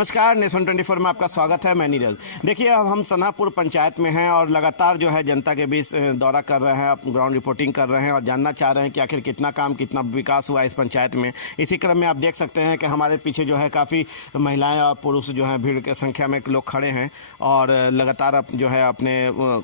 नमस्कार, नेशन 24 में आपका स्वागत है। मैं नीरज। देखिए, अब हम सनापुर पंचायत में हैं और लगातार जो है जनता के बीच दौरा कर रहे हैं, ग्राउंड रिपोर्टिंग कर रहे हैं और जानना चाह रहे हैं कि आखिर कितना काम, कितना विकास हुआ इस पंचायत में। इसी क्रम में आप देख सकते हैं कि हमारे पीछे जो है काफ़ी महिलाएं और पुरुष जो हैं, भीड़ की संख्या में लोग खड़े हैं और लगातार जो है अपने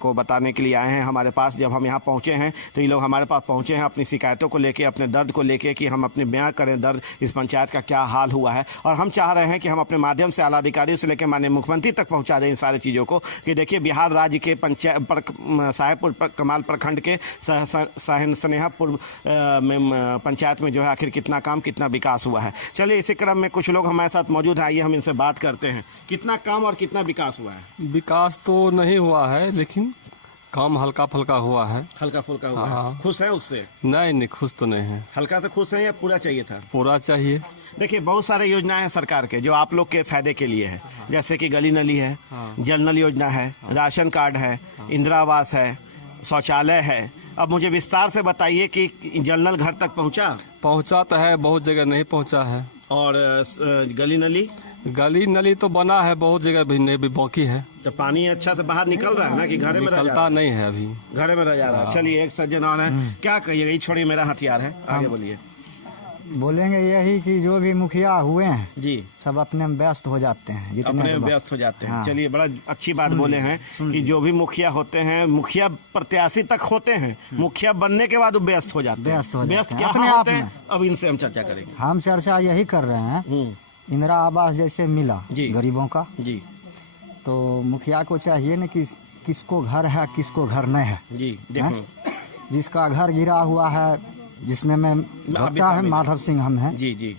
को बताने के लिए आए हैं हमारे पास। जब हम यहाँ पहुँचे हैं तो ये लोग हमारे पास पहुँचे हैं अपनी शिकायतों को लेकर, अपने दर्द को लेकर कि हम अपने बयां करें दर्द, इस पंचायत का क्या हाल हुआ है। और हम चाह रहे हैं कि हम अपने माध्यम से आला अधिकारियों से लेकर माननीय मुख्यमंत्री तक पहुंचा दें इन सारी चीज़ों को कि देखिए, बिहार राज्य के साहेबपुर कमाल प्रखंड के स्नेहापुर में पंचायत में जो है आखिर कितना काम, कितना विकास हुआ है। चलिए, इसी क्रम में कुछ लोग हमारे साथ मौजूद हैं, आइए हम इनसे बात करते हैं। कितना काम और कितना विकास हुआ है? विकास तो नहीं हुआ है, लेकिन काम हल्का फुल्का हुआ है। हल्का फुल्का हुआ हाँ। है। खुश है उससे? नहीं, खुश तो नहीं है। हल्का से खुश है या पूरा चाहिए था? पूरा चाहिए। देखिए, बहुत सारे योजनाएं हैं सरकार के जो आप लोग के फायदे के लिए है, जैसे कि गली नली है, जल नल योजना है, राशन कार्ड है, इंदिरा आवास है, शौचालय है। अब मुझे विस्तार से बताइए कि जल नल घर तक पहुंचा तो है, बहुत जगह नहीं पहुंचा है। और गली नली तो बना है, बहुत जगह भी नहीं, भी बाकी है। तो पानी अच्छा से बाहर निकल रहा है ना कि घरे में निकलता नहीं है, अभी घरे में रह जा रहा है। चलिए, एक सज्जन और है, क्या कहिएगा? ये छोड़िए, मेरा हथियार है, आगे बोलिए। बोलेंगे यही कि जो भी मुखिया हुए हैं जी, सब अपने में व्यस्त हो जाते हैं, अपने व्यस्त हो जाते हैं। हाँ। चलिए, बड़ा अच्छी बात बोले हैं कि जो भी मुखिया होते हैं, मुखिया प्रत्याशी तक होते हैं, मुखिया बनने के बाद वो व्यस्त हो जाते हैं। व्यस्त क्या अपने होते आप हैं? में। अब इनसे हम चर्चा करेंगे। हम चर्चा यही कर रहे हैं, इंदिरा आवास जैसे मिला जी, गरीबों का जी, तो मुखिया को चाहिए न कि किसको घर है, किसको घर नहीं है। जी, देखो, जिसका घर गिरा हुआ है, जिसमें मैं भक्ता है, माधव सिंह हम हैं। जी, जी,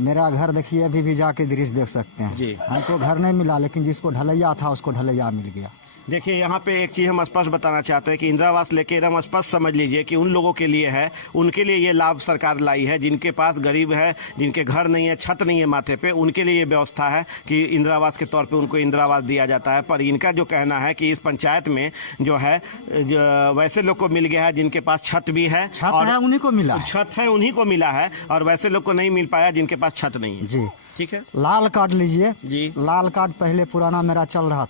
मेरा घर देखिए, अभी भी जाके दृश्य देख सकते हैं जी। हमको घर नहीं मिला, लेकिन जिसको ढलैया था उसको ढलैया मिल गया। देखिए, यहाँ पे एक चीज़ हम स्पष्ट बताना चाहते हैं कि इंदिरा आवास लेके एकदम स्पष्ट समझ लीजिए कि उन लोगों के लिए है, उनके लिए ये लाभ सरकार लाई है जिनके पास गरीब है, जिनके घर नहीं है, छत नहीं है माथे पे, उनके लिए ये व्यवस्था है कि इंदिरा आवास के तौर पे उनको इंदिरा आवास दिया जाता है। पर इनका जो कहना है कि इस पंचायत में जो है वैसे लोग को मिल गया है जिनके पास छत भी है, छत है उन्हीं को मिला है। छत है उन्हीं को मिला है, और वैसे लोग को नहीं मिल पाया जिनके पास छत नहीं है। जी, ठीक है। लाल कार्ड लीजिए जी, लाल कार्ड पहले पुराना मेरा चल रहा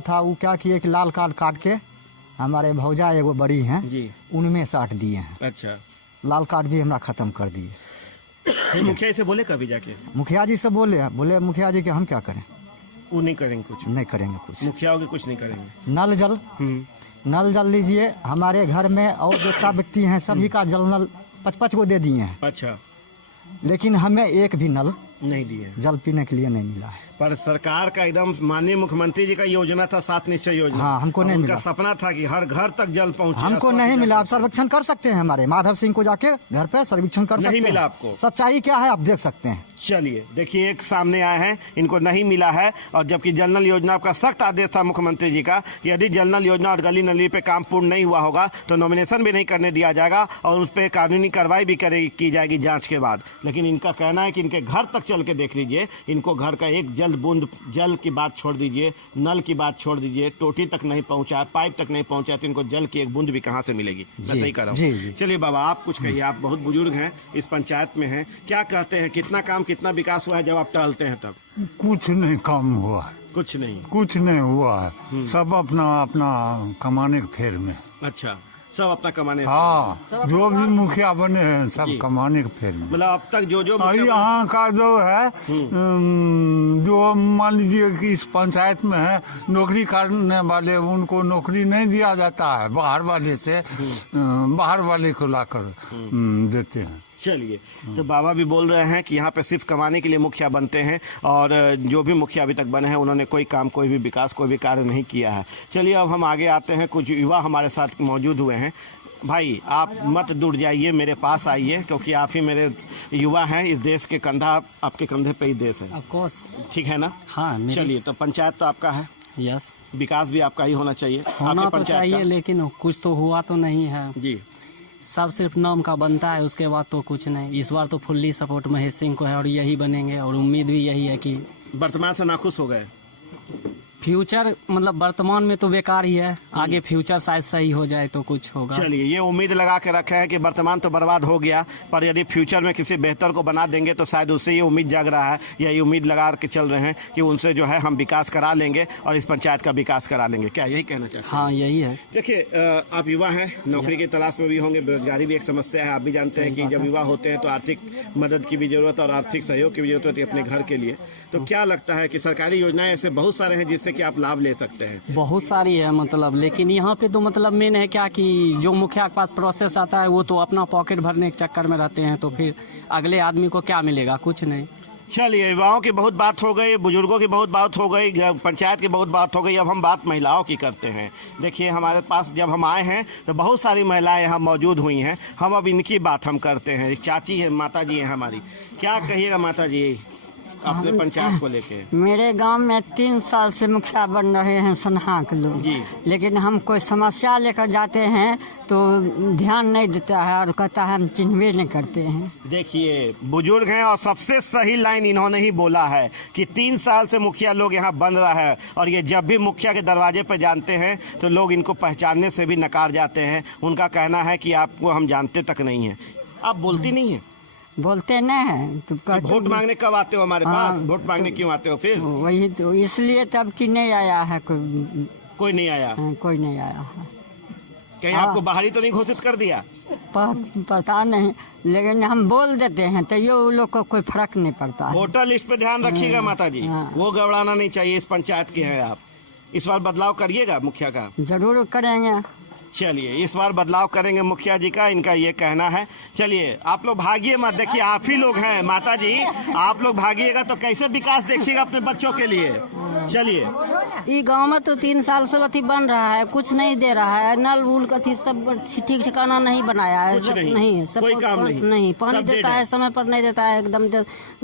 था वो क्या किए कि लाल कार्ड काट के हमारे भौजा एगो बड़ी हैं जी, उनमें साट दिए हैं। अच्छा, लाल कार्ड भी हमरा खत्म कर दिए। मुखिया से बोले कभी जाके? मुखिया जी से बोले मुखिया जी के हम क्या करें? वो नहीं करेंगे कुछ? नहीं करेंगे कुछ, मुखिया के कुछ नहीं करेंगे। नल जल लीजिए, हमारे घर में और जो व्यक्ति हैं सभी का जल नल 5-5 को दे दिए हैं। अच्छा, लेकिन हमें एक भी नल नहीं दिए, जल पीने के लिए नहीं मिला है। पर सरकार का एकदम माननीय मुख्यमंत्री जी का योजना था 7 निश्चय योजना। हाँ, हमको नहीं मिला। उनका सपना था कि हर घर तक जल पहुंचे, हमको नहीं मिला। आप सर्वेक्षण कर सकते हैं, हमारे माधव सिंह को जाके घर पे सर्वेक्षण कर सकते हैं। नहीं मिला आपको? सच्चाई क्या है आप देख सकते हैं। चलिए, देखिए, एक सामने आए हैं, इनको नहीं मिला है। और जबकि जल नल योजना का सख्त आदेश था मुख्यमंत्री जी का कि यदि जल नल योजना और गली नली पे काम पूर्ण नहीं हुआ होगा तो नॉमिनेशन भी नहीं करने दिया जाएगा और उस पर कानूनी कार्रवाई भी की जाएगी जांच के बाद। लेकिन इनका कहना है कि इनके घर तक चल के देख लीजिए, इनको घर का एक बूंद जल की बात छोड़ दीजिए, नल की बात छोड़ दीजिए, टोटी तक नहीं पहुंचा, पाइप तक नहीं पहुंचा, तो इनको जल की एक बूंद भी कहां से मिलेगी? मैं सही कर रहा हूं? चलिए बाबा, आप कुछ कहिए, आप बहुत बुजुर्ग हैं, इस पंचायत में हैं, क्या कहते हैं, कितना काम, कितना विकास हुआ है जब आप टहलते हैं तब? कुछ नहीं काम हुआ है, कुछ नहीं हुआ है। सब अपना अपना कमाने के फेर में। अच्छा, सब अपना कमाने। हाँ, जो भी मुखिया बने हैं सब कमाने के फेर में। मतलब अब तक जो यहाँ का जो है, जो मान लीजिए कि इस पंचायत में है नौकरी करने वाले, उनको नौकरी नहीं दिया जाता है, बाहर वाले से बाहर वाले को लाकर देते हैं। चलिए, तो बाबा भी बोल रहे हैं कि यहाँ पे सिर्फ कमाने के लिए मुखिया बनते हैं और जो भी मुखिया अभी तक बने हैं उन्होंने कोई काम, कोई भी विकास, कोई भी कार्य नहीं किया है। चलिए, अब हम आगे आते हैं। कुछ युवा हमारे साथ मौजूद हुए हैं। भाई, आप मत दूर जाइए, मेरे पास आइए, क्योंकि आप ही मेरे युवा हैं। इस देश के कंधा, आपके कंधे पे ही देश है। ऑफ कोर्स, ठीक है ना? हाँ। चलिए, तो पंचायत तो आपका है, यस, विकास भी आपका ही होना चाहिए। होना तो चाहिए, लेकिन कुछ तो हुआ तो नहीं है जी। सब सिर्फ नाम का बनता है, उसके बाद तो कुछ नहीं। इस बार तो फुल्ली सपोर्ट महेश सिंह को है और यही बनेंगे, और उम्मीद भी यही है कि वर्तमान से नाखुश हो गए? फ्यूचर मतलब वर्तमान में तो बेकार ही है, आगे फ्यूचर शायद सही हो जाए तो कुछ होगा। चलिए, ये उम्मीद लगा के रखे हैं कि वर्तमान तो बर्बाद हो गया, पर यदि फ्यूचर में किसी बेहतर को बना देंगे तो शायद उससे ये उम्मीद जाग रहा है, यही उम्मीद लगा के चल रहे हैं कि उनसे जो है हम विकास करा लेंगे और इस पंचायत का विकास करा लेंगे। क्या यही कहना चाहते हैं? हाँ यही है। देखिए, आप युवा हैं, नौकरी की तलाश में भी होंगे, बेरोजगारी भी एक समस्या है। आप भी जानते हैं कि जब युवा होते हैं तो आर्थिक मदद की भी जरूरत और आर्थिक सहयोग की भी जरूरत होती है अपने घर के लिए। तो क्या लगता है कि सरकारी योजनाएं ऐसे बहुत सारे हैं जिससे कि आप लाभ ले सकते हैं? बहुत सारी है मतलब, लेकिन यहाँ पे तो मतलब मेन है क्या कि जो मुखिया के पास प्रोसेस आता है वो तो अपना पॉकेट भरने के चक्कर में रहते हैं, तो फिर अगले आदमी को क्या मिलेगा? कुछ नहीं। चलिए, युवाओं की बहुत बात हो गई, बुजुर्गों की बहुत बात हो गई, पंचायत की बहुत बात हो गई। अब हम बात महिलाओं की करते हैं। देखिए, हमारे पास जब हम आए हैं तो बहुत सारी महिलाएं यहाँ मौजूद हुई हैं। हम अब इनकी बात हम करते हैं। एक चाची है, माता जी हैं हमारी। क्या कहिएगा माता जी अपने पंचायत को लेके? मेरे गांव में 3 साल से मुखिया बन रहे हैं सनहा के लोग जी। लेकिन हम कोई समस्या लेकर जाते हैं तो ध्यान नहीं देता है और कहता है हम चिन्हवे नहीं करते हैं। देखिए, बुजुर्ग हैं और सबसे सही लाइन इन्होंने ही बोला है कि 3 साल से मुखिया लोग यहाँ बन रहा है और ये जब भी मुखिया के दरवाजे पर जानते हैं तो लोग इनको पहचानने से भी नकार जाते हैं। उनका कहना है कि आपको हम जानते तक नहीं हैं। आप बोलती नहीं हैं? बोलते नहीं हैं तो वोट मांगने कब आते हो हमारे पास? वोट मांगने क्यों आते हो फिर? वही तो इसलिए तब कि नहीं आया है कोई नहीं आया? कोई नहीं आया है। कहीं आपको बाहरी तो नहीं घोषित कर दिया? पता नहीं, लेकिन हम बोल देते हैं तो ये उन लोग को कोई फर्क नहीं पड़ता। वोटर लिस्ट पे ध्यान रखिएगा माता जी, वो गड़बड़ाना नहीं चाहिए। इस पंचायत के हैं आप, इस बार बदलाव करिएगा मुखिया का? जरूर करेंगे। चलिए, इस बार बदलाव करेंगे मुखिया जी का, इनका ये कहना है। चलिए, आप लोग भागिए मत। देखिए, आप ही लोग हैं माता जी, आप लोग भागिएगा तो कैसे विकास देखिएगा अपने बच्चों के लिए। चलिए, ये गांव में तो 3 साल से अथी बन रहा है, कुछ नहीं दे रहा है। नल वूल अथी सब ठीक ठिकाना नहीं बनाया है, कुछ नहीं सब कोई काम नहीं पानी सब देता है, समय पर नहीं देता है, एकदम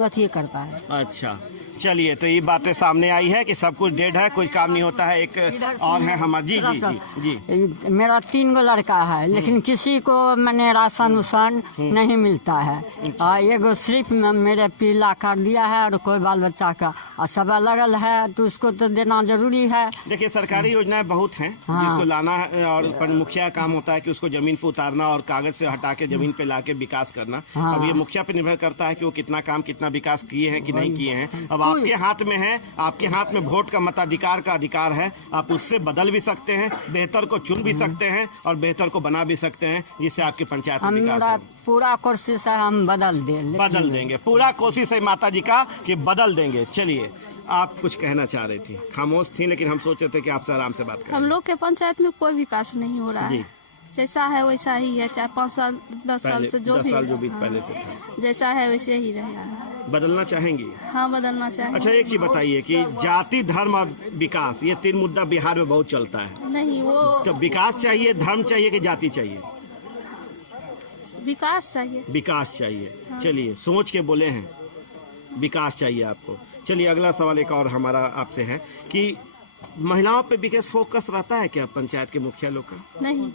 अथी करता है। अच्छा, चलिए, तो ये बातें सामने आई है कि सब कुछ डेड है, कोई काम नहीं होता है। एक और है हमारा जी जी जी जी। मेरा 3 गो लड़का है लेकिन किसी को मैंने राशन उसान नहीं मिलता है। एगो सिर्फ मेरे पीला कर दिया है और कोई बाल बच्चा का और सब अलग है तो उसको तो देना जरूरी है। देखिए, सरकारी योजनाएं बहुत हैं जिसको लाना है और मुखिया काम होता है कि उसको जमीन पे उतारना और कागज से हटा के जमीन पे लाके विकास करना। अब ये मुखिया पे निर्भर करता है कि वो कितना काम कितना विकास किए हैं कि नहीं किए हैं। अब आपके हाथ में है, आपके हाथ में वोट का मताधिकार का अधिकार है। आप उससे बदल भी सकते हैं, बेहतर को चुन भी सकते हैं और बेहतर को बना भी सकते हैं, जिससे आपकी पंचायत में विकास हो। पूरा कोशिश है हम बदल देंगे। पूरा कोशिश है माता जी का कि बदल देंगे। चलिए, आप कुछ कहना चाह रही थी, खामोश थी, लेकिन हम सोच रहे थे कि आपसे आराम से बात करें। हम लोग के पंचायत में कोई विकास नहीं हो रहा है, जैसा है वैसा ही है। चाहे 5 साल 10 साल से जो भी पहले से था, जैसा है वैसे ही रहेगा है। बदलना चाहेंगी? हाँ, बदलना चाहेंगे। अच्छा, एक चीज बताइए कि जाति, धर्म और विकास, ये 3 मुद्दा बिहार में बहुत चलता है। नहीं, वो तो विकास चाहिए, धर्म चाहिए कि जाति चाहिए? विकास चाहिए। विकास चाहिए। चलिए, सोच के बोले हैं, विकास चाहिए आपको। चलिए, अगला सवाल एक और हमारा आपसे है कि महिलाओं पे विकास फोकस रहता है क्या पंचायत के मुखिया लोग का? नहीं।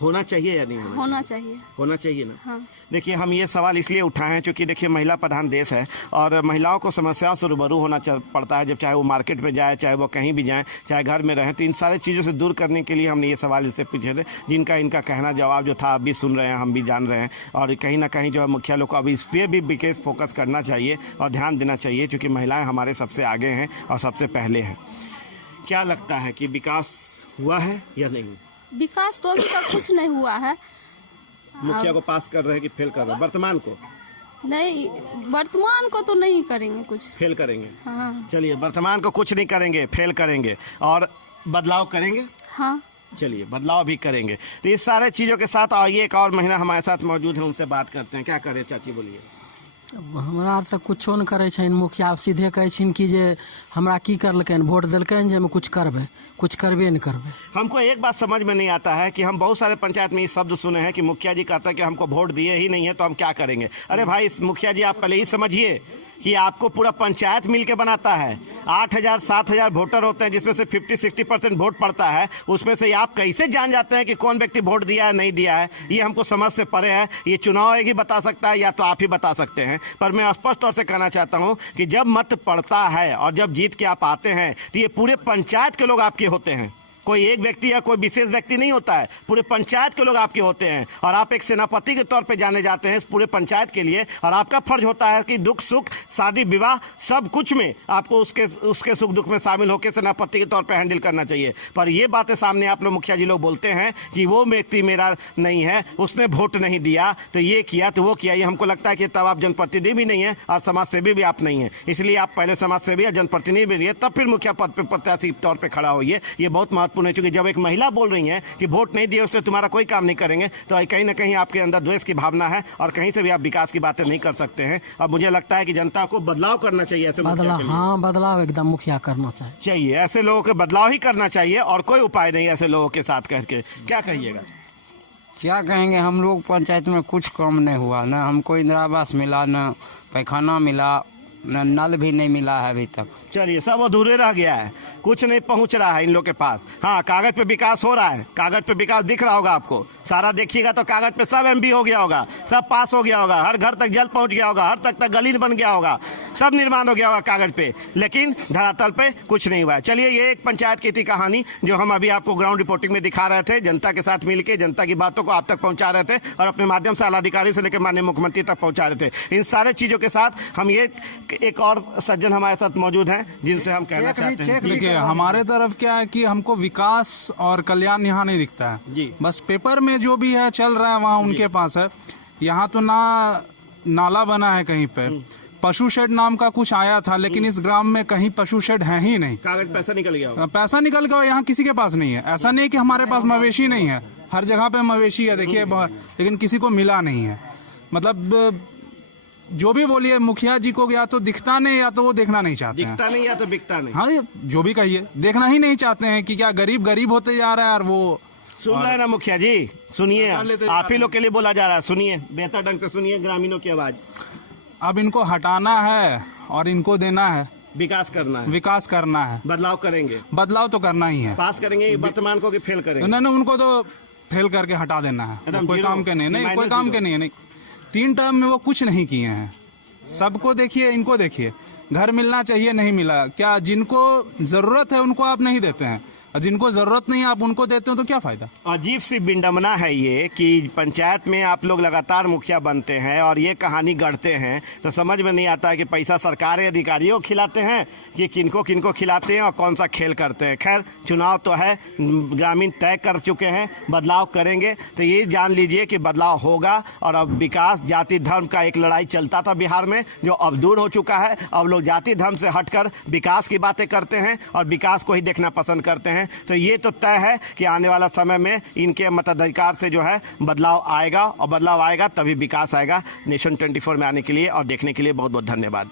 होना चाहिए या नहीं होना चाहिए? होना चाहिए ना। हाँ। देखिए, हम ये सवाल इसलिए उठाए हैं क्योंकि देखिए, महिला प्रधान देश है और महिलाओं को समस्याओं से रूबरू होना पड़ता है। जब चाहे वो मार्केट में जाए, चाहे वो कहीं भी जाए, चाहे घर में रहें, तो इन सारी चीज़ों से दूर करने के लिए हमने ये सवाल इससे पूछे थे, जिनका इनका कहना जवाब जो था आप भी सुन रहे हैं, हम भी जान रहे हैं। और कहीं ना कहीं जो है मुखिया लोग को अब इस पर भी विशेष फोकस करना चाहिए और ध्यान देना चाहिए, क्योंकि महिलाएँ हमारे सबसे आगे हैं और सबसे पहले हैं। क्या लगता है कि विकास हुआ है या नहीं? विकास तो अभी तक कुछ नहीं हुआ है। मुखिया को पास कर रहे हैं कि फेल कर रहे हैं? वर्तमान को नहीं, वर्तमान को तो नहीं करेंगे, कुछ फेल करेंगे। हाँ। चलिए, वर्तमान को कुछ नहीं करेंगे, फेल करेंगे और बदलाव करेंगे। हाँ, चलिए, बदलाव भी करेंगे। तो इस सारे चीज़ों के साथ आइए, एक और महिला हमारे साथ मौजूद है, उनसे बात करते हैं। क्या करें चाची, बोलिए। हमरा आर तऽ कुछो नहि करै छनि। मुखिया सीधे कहै छनि कि जे हमरा की करलकनि, वोट देलकनि जे हम कुछ करबै, कुछ करबे नहीं करबे। हमको एक बात समझ में नहीं आता है कि हम बहुत सारे पंचायत में ये शब्द सुने हैं कि मुखिया जी कहता है कि हमको वोट दिए ही नहीं है तो हम क्या करेंगे। अरे भाई मुखिया जी, आप पहले ही समझिए कि आपको पूरा पंचायत मिलके बनाता है। 8,000-7,000 वोटर होते हैं जिसमें से 50-60% वोट पड़ता है, उसमें से आप कैसे जान जाते हैं कि कौन व्यक्ति वोट दिया है नहीं दिया है? ये हमको समझ से परे है। ये चुनाव एक ही बता सकता है या तो आप ही बता सकते हैं। पर मैं स्पष्ट तौर से कहना चाहता हूं कि जब मत पड़ता है और जब जीत के आप आते हैं तो ये पूरे पंचायत के लोग आपके होते हैं। कोई एक व्यक्ति या कोई विशेष व्यक्ति नहीं होता है, पूरे पंचायत के लोग आपके होते हैं। और आप एक सेनापति के तौर पे जाने जाते हैं पूरे पंचायत के लिए, और आपका फर्ज होता है कि दुख सुख शादी विवाह सब कुछ में आपको उसके सुख दुख में शामिल होकर सेनापति के तौर पे हैंडल करना चाहिए। पर ये बातें सामने आप लोग मुखिया जी लोग बोलते हैं कि वो व्यक्ति मेरा नहीं है, उसने वोट नहीं दिया तो ये किया तो वो किया। ये हमको लगता है कि तब आप जनप्रतिनिधि भी नहीं है और समाज सेवी भी आप नहीं है। इसलिए आप पहले समाज सेवी या जनप्रतिनिधि भी रहिए, तब फिर मुखिया पद पर प्रत्याशी तौर पर खड़ा होइए। ये बहुत महत्वपूर्ण है, क्योंकि जब एक महिला बोल रही है कि वोट नहीं दिए उसने तुम्हारा कोई काम नहीं करेंगे, तो कहीं ना कहीं आपके अंदर द्वेष की भावना है और कहीं से भी आप विकास की बातें नहीं कर सकते हैं। और मुझे लगता है कि जनता को बदलाव करना चाहिए। ऐसे बदलाव, हाँ बदलाव एकदम मुखिया करना चाहिए। ऐसे लोगों के बदलाव ही करना चाहिए और कोई उपाय नहीं ऐसे लोगों के साथ करके। क्या कहिएगा? क्या कहेंगे, हम लोग पंचायत में कुछ काम नहीं हुआ, ना हमको इंदिरा आवास मिला, ना पैखाना मिला, ना नल भी नहीं मिला है अभी तक। चलिए, सब अधूरे रह गया है, कुछ नहीं पहुंच रहा है इन लोग के पास। हाँ, कागज पे विकास हो रहा है, कागज पे विकास दिख रहा होगा आपको सारा। देखिएगा तो कागज पे सब एमपी हो गया होगा, सब पास हो गया होगा, हर घर तक जल पहुंच गया होगा, हर तक गली बन गया होगा, सब निर्माण हो गया होगा कागज पे, लेकिन धरातल पे कुछ नहीं हुआ है। चलिए, ये एक पंचायत की थी कहानी जो हम अभी आपको ग्राउंड रिपोर्टिंग में दिखा रहे थे। जनता के साथ मिलकर जनता की बातों को आप तक पहुंचा रहे थे और अपने माध्यम से आलाधिकारी से लेकर माननीय मुख्यमंत्री तक पहुंचा रहे थे। इन सारे चीजों के साथ हम ये एक और सज्जन हमारे साथ मौजूद हैं जिनसे हम कहना चाहते हैं। देखिए, हमारे तरफ क्या है कि हमको विकास और कल्याण यहाँ नहीं दिखता है जी। बस पेपर में जो भी है चल रहा है वहाँ उनके पास है। यहाँ तो ना नाला बना है कहीं पे, पशु शेड नाम का कुछ आया था, लेकिन इस ग्राम में कहीं पशु शेड है ही नहीं। कागज पैसा निकल गया होगा। पैसा निकल गया, यहाँ किसी के पास नहीं है। ऐसा नहीं है कि हमारे पास मवेशी नहीं है, हर जगह पे मवेशी है देखिए, लेकिन किसी को मिला नहीं है। मतलब जो भी बोलिए, मुखिया जी को या तो दिखता नहीं या तो वो देखना नहीं चाहते हैं। दिखता नहीं या तो बिकता नहीं। हाँ, जो भी कहिए, देखना ही नहीं चाहते हैं कि क्या गरीब गरीब होते जा रहा है। और वो सुन रहे हैं ना मुखिया जी, सुनिए, आप ही लोग के लिए बोला जा रहा है, सुनिए, बेहतर ढंग से सुनिए ग्रामीणों की आवाज। अब इनको हटाना है और इनको देना है, विकास करना है, विकास करना है, बदलाव करेंगे, बदलाव तो करना ही है। पास करेंगे वर्तमान को कि फेल करेंगे? नहीं, उनको तो फेल करके हटा देना है। कोई काम के नहीं, कोई काम के नहीं। 3 टर्म में वो कुछ नहीं किए हैं। सबको देखिए, इनको देखिए, घर मिलना चाहिए, नहीं मिला। क्या जिनको जरूरत है उनको आप नहीं देते हैं, और जिनको जरूरत नहीं है आप उनको देते हो तो क्या फायदा? अजीब सी विडंबना है ये कि पंचायत में आप लोग लगातार मुखिया बनते हैं और ये कहानी गढ़ते हैं, तो समझ में नहीं आता कि पैसा सरकारी अधिकारियों को खिलाते हैं कि किनको किनको खिलाते हैं और कौन सा खेल करते हैं। खैर, चुनाव तो है, ग्रामीण तय कर चुके हैं, बदलाव करेंगे तो ये जान लीजिए कि बदलाव होगा। और अब विकास, जाति धर्म का एक लड़ाई चलता था बिहार में, जो अब दूर हो चुका है। अब लोग जाति धर्म से हटकर विकास की बातें करते हैं और विकास को ही देखना पसंद करते हैं। तो ये तो तय है कि आने वाला समय में इनके मताधिकार से जो है बदलाव आएगा, और बदलाव आएगा तभी विकास आएगा। नेशन 24 में आने के लिए और देखने के लिए बहुत बहुत धन्यवाद।